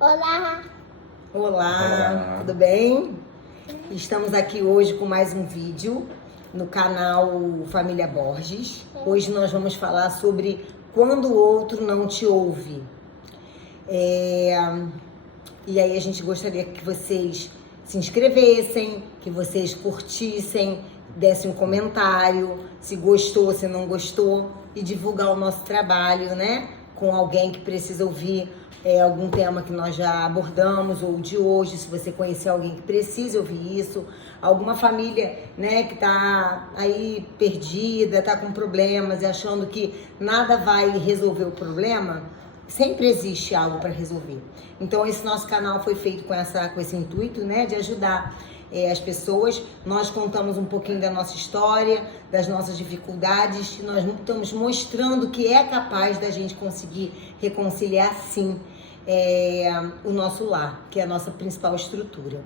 Olá! Olá, tudo bem? Estamos aqui hoje com mais um vídeo no canal Família Borges. Hoje nós vamos falar sobre quando o outro não te ouve. E aí a gente gostaria que vocês se inscrevessem, que vocês curtissem, dessem um comentário, se gostou, se não gostou, e divulgar o nosso trabalho, né? Com alguém que precisa ouvir algum tema que nós já abordamos, ou de hoje, se você conhecer alguém que precisa ouvir isso, alguma família, né, que tá aí perdida, tá com problemas e achando que nada vai resolver o problema, sempre existe algo para resolver. Então esse nosso canal foi feito com esse intuito, né, de ajudar as pessoas. Nós contamos um pouquinho da nossa história, das nossas dificuldades, e nós estamos mostrando que é capaz da gente conseguir reconciliar sim o nosso lar, que é a nossa principal estrutura.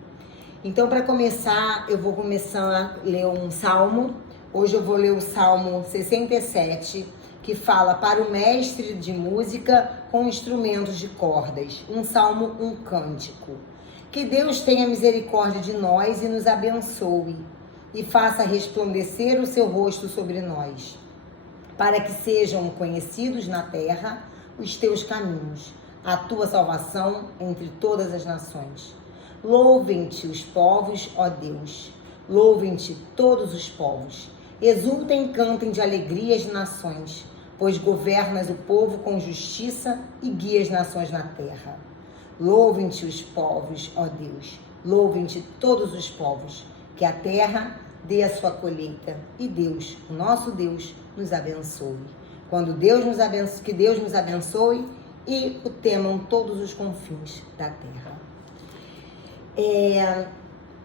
Então, para começar, eu vou começar a ler um salmo. Hoje eu vou ler o Salmo 67, que fala para o mestre de música com instrumentos de cordas. Um salmo, um cântico. Que Deus tenha misericórdia de nós e nos abençoe, e faça resplandecer o seu rosto sobre nós, para que sejam conhecidos na terra os teus caminhos, a tua salvação entre todas as nações. Louvem-te os povos, ó Deus, louvem-te todos os povos. Exultem e cantem de alegria as nações, pois governas o povo com justiça e guias nações na terra. Louvem-te os povos, ó Deus, louvem-te todos os povos, que a terra dê a sua colheita e Deus, o nosso Deus, nos abençoe. Quando Deus nos abençoe, que Deus nos abençoe e o temam todos os confins da terra.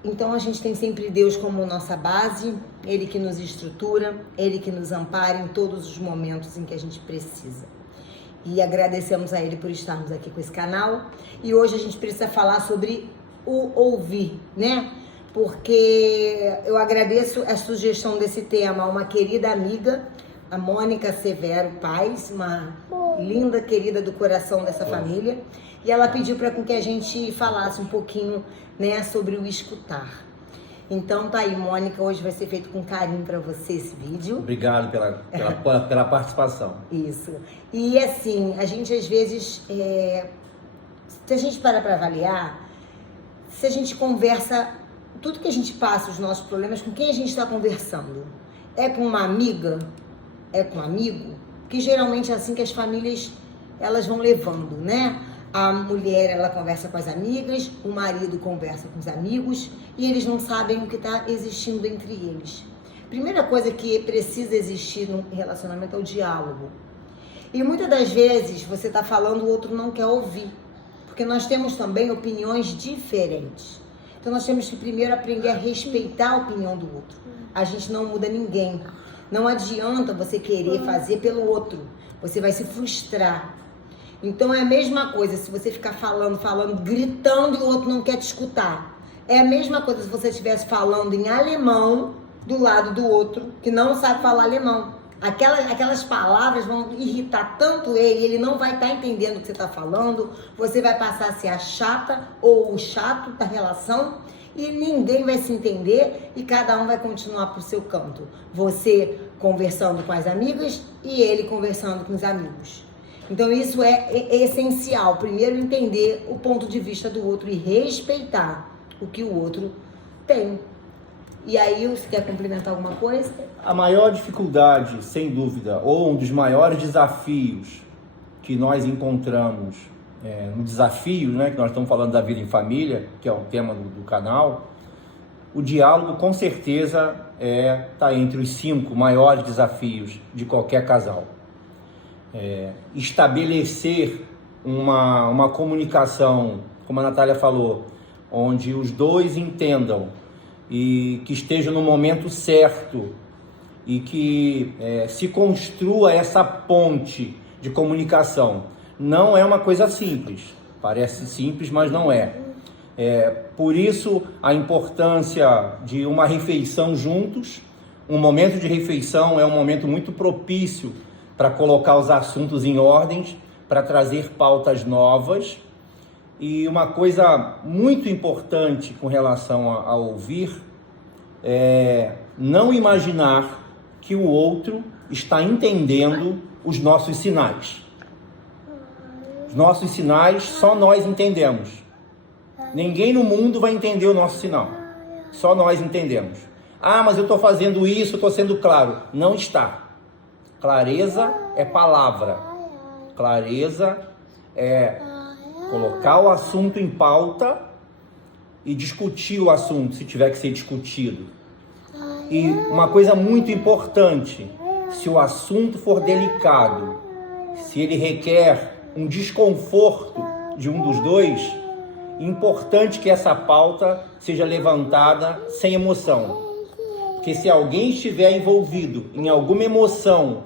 Então a gente tem sempre Deus como nossa base, Ele que nos estrutura, Ele que nos ampara em todos os momentos em que a gente precisa. E agradecemos a Ele por estarmos aqui com esse canal. E hoje a gente precisa falar sobre o ouvir, né? Porque eu agradeço a sugestão desse tema a uma querida amiga, a Mônica Severo Paz, uma linda querida do coração dessa família. E ela pediu para que a gente falasse um pouquinho, né, sobre o escutar. Então tá aí, Mônica, hoje vai ser feito com carinho para você esse vídeo. Obrigado pela participação. Isso. E assim, a gente às vezes, se a gente para avaliar, se a gente conversa, tudo que a gente passa, os nossos problemas, com quem a gente está conversando? É com uma amiga? É com um amigo? Que geralmente é assim que as famílias, elas vão levando, né? A mulher, ela conversa com as amigas, o marido conversa com os amigos e eles não sabem o que está existindo entre eles. Primeira coisa que precisa existir no relacionamento é o diálogo. E muitas das vezes você está falando, o outro não quer ouvir, porque nós temos também opiniões diferentes. Então nós temos que primeiro aprender a respeitar a opinião do outro. A gente não muda ninguém. Não adianta você querer fazer pelo outro, você vai se frustrar. Então é a mesma coisa se você ficar falando, gritando e o outro não quer te escutar. É a mesma coisa se você estivesse falando em alemão do lado do outro que não sabe falar alemão. Aquelas palavras vão irritar tanto ele não vai estar entendendo o que você está falando, você vai passar a ser a chata ou o chato da relação e ninguém vai se entender e cada um vai continuar pro seu canto. Você conversando com as amigas e ele conversando com os amigos. Então isso é essencial, primeiro entender o ponto de vista do outro e respeitar o que o outro tem. E aí, você quer complementar alguma coisa? A maior dificuldade, sem dúvida, ou um dos maiores desafios que nós encontramos no desafio, né, que nós estamos falando da vida em família, que é o tema do canal, o diálogo com certeza está entre os 5 maiores desafios de qualquer casal. Estabelecer uma comunicação, como a Natália falou, onde os dois entendam e que estejam no momento certo e que se construa essa ponte de comunicação. Não é uma coisa simples, parece simples, mas não é. Por isso a importância de uma refeição juntos. Um momento de refeição é um momento muito propício para colocar os assuntos em ordens, para trazer pautas novas E uma coisa muito importante com relação a ouvir é não imaginar que o outro está entendendo os nossos sinais. Os nossos sinais só nós entendemos. Ninguém no mundo vai entender o nosso sinal. Só nós entendemos. Ah, mas eu estou fazendo isso, eu estou sendo claro. Não está. Clareza é palavra. Clareza é colocar o assunto em pauta e discutir o assunto, se tiver que ser discutido. E uma coisa muito importante, se o assunto for delicado, se ele requer um desconforto de um dos dois, importante que essa pauta seja levantada sem emoção. Porque se alguém estiver envolvido em alguma emoção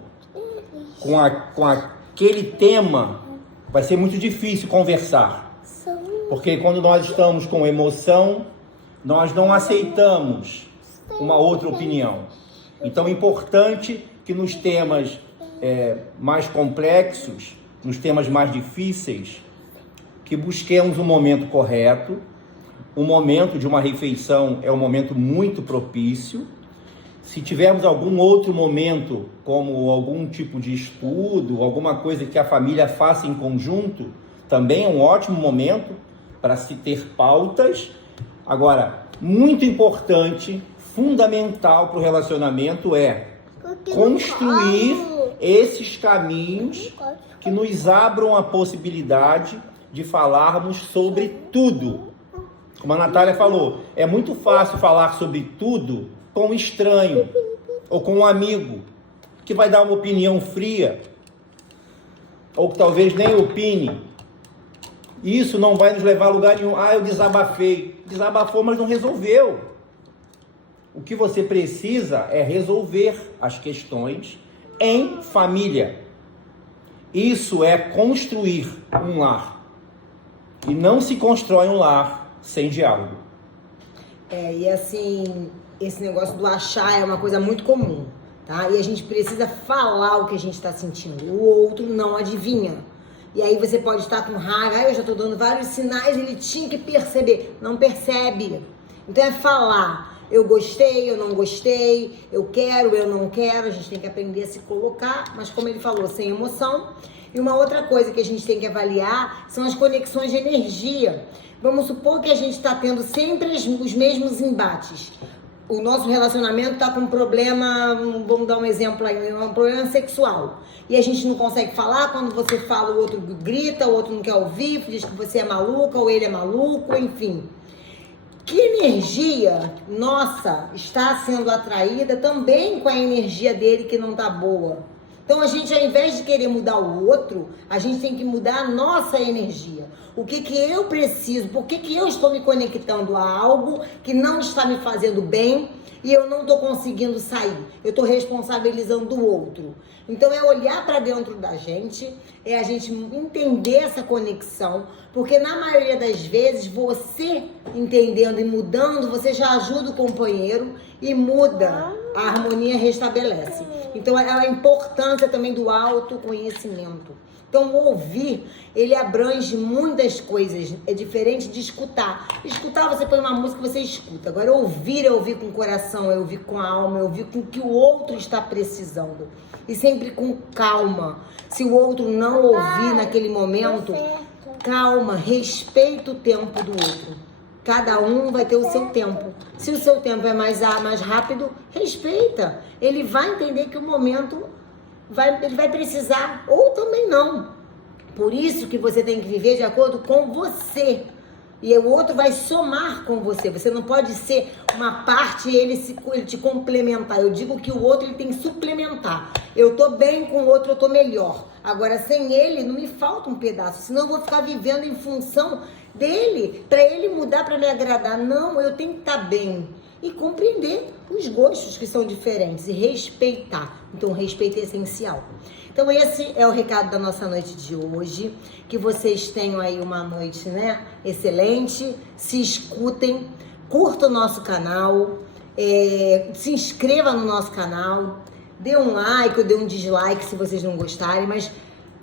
com aquele tema, vai ser muito difícil conversar. Porque quando nós estamos com emoção, nós não aceitamos uma outra opinião. Então é importante que nos temas mais complexos, nos temas mais difíceis, que busquemos o momento correto. O momento de uma refeição é um momento muito propício. Se tivermos algum outro momento, como algum tipo de estudo, alguma coisa que a família faça em conjunto, também é um ótimo momento para se ter pautas. Agora, muito importante, fundamental para o relacionamento é construir esses caminhos que nos abram a possibilidade de falarmos sobre tudo. Como a Natália falou, é muito fácil falar sobre tudo com um estranho ou com um amigo que vai dar uma opinião fria ou que talvez nem opine. Isso não vai nos levar a lugar nenhum. Ah, eu desabafei. Desabafou, mas não resolveu. O que você precisa é resolver as questões em família. Isso é construir um lar. E não se constrói um lar sem diálogo. E assim, esse negócio do achar é uma coisa muito comum, tá? E a gente precisa falar o que a gente está sentindo. O outro não adivinha. E aí você pode estar com raiva, eu já estou dando vários sinais, ele tinha que perceber. Não percebe. Então é falar. Eu gostei, eu não gostei, eu quero, eu não quero. A gente tem que aprender a se colocar, mas como ele falou, sem emoção. E uma outra coisa que a gente tem que avaliar são as conexões de energia. Vamos supor que a gente está tendo sempre os mesmos embates. O nosso relacionamento está com um problema, vamos dar um exemplo aí, um problema sexual. E a gente não consegue falar, quando você fala o outro grita, o outro não quer ouvir, diz que você é maluca ou ele é maluco, enfim. Que energia nossa está sendo atraída também com a energia dele que não está boa? Então a gente, ao invés de querer mudar o outro, a gente tem que mudar a nossa energia. O que eu preciso, por que eu estou me conectando a algo que não está me fazendo bem e eu não estou conseguindo sair? Eu estou responsabilizando o outro. Então é olhar para dentro da gente, é a gente entender essa conexão, porque na maioria das vezes você entendendo e mudando, você já ajuda o companheiro e muda, a harmonia restabelece. Então é a importância também do autoconhecimento. Então o ouvir, ele abrange muitas coisas, é diferente de escutar. Escutar, você põe uma música, você escuta. Agora ouvir é ouvir com o coração, é ouvir com a alma, é ouvir com o que o outro está precisando. E sempre com calma. Se o outro não ouvir naquele momento, calma, respeita o tempo do outro. Cada um vai ter o seu tempo. Se o seu tempo é mais rápido, respeita. Ele vai entender que o momento ele vai precisar, ou também não. Por isso que você tem que viver de acordo com você. E o outro vai somar com você. Você não pode ser uma parte e ele te complementar. Eu digo que o outro ele tem que suplementar. Eu tô bem com o outro, eu tô melhor. Agora, sem ele, não me falta um pedaço. Senão eu vou ficar vivendo em função dele, para ele mudar, para me agradar. Não, eu tenho que estar bem. E compreender os gostos que são diferentes e respeitar. Então, o respeito é essencial. Então, esse é o recado da nossa noite de hoje. Que vocês tenham aí uma noite, né, excelente. Se escutem, curta o nosso canal, se inscreva no nosso canal, dê um like ou dê um dislike se vocês não gostarem, mas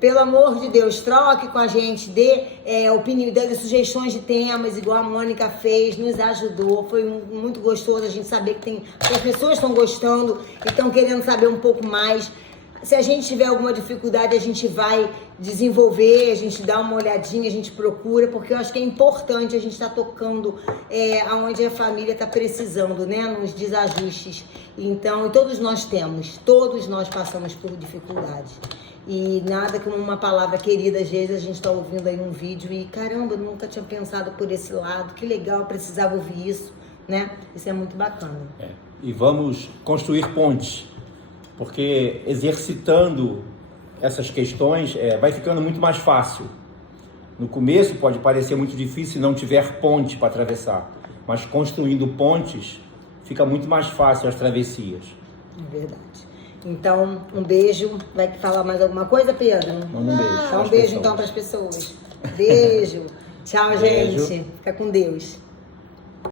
Pelo amor de Deus, troque com a gente, dê opinião, dê sugestões de temas, igual a Mônica fez, nos ajudou. Foi muito gostoso a gente saber que as pessoas estão gostando e estão querendo saber um pouco mais. Se a gente tiver alguma dificuldade, a gente vai desenvolver, a gente dá uma olhadinha, a gente procura, porque eu acho que é importante a gente estar tocando aonde a família está precisando, né? Nos desajustes. Então, e todos nós passamos por dificuldades. E nada como uma palavra querida, às vezes a gente está ouvindo aí um vídeo e caramba, eu nunca tinha pensado por esse lado, que legal, eu precisava ouvir isso, né? Isso é muito bacana. E vamos construir pontes, porque exercitando essas questões vai ficando muito mais fácil. No começo pode parecer muito difícil se não tiver ponte para atravessar, mas construindo pontes fica muito mais fácil as travessias. É verdade. Então, um beijo. Vai falar mais alguma coisa, Pedro? Manda um beijo. Dá um beijo então para as pessoas. Beijo. Tchau, Beijo. gente. Fica com Deus.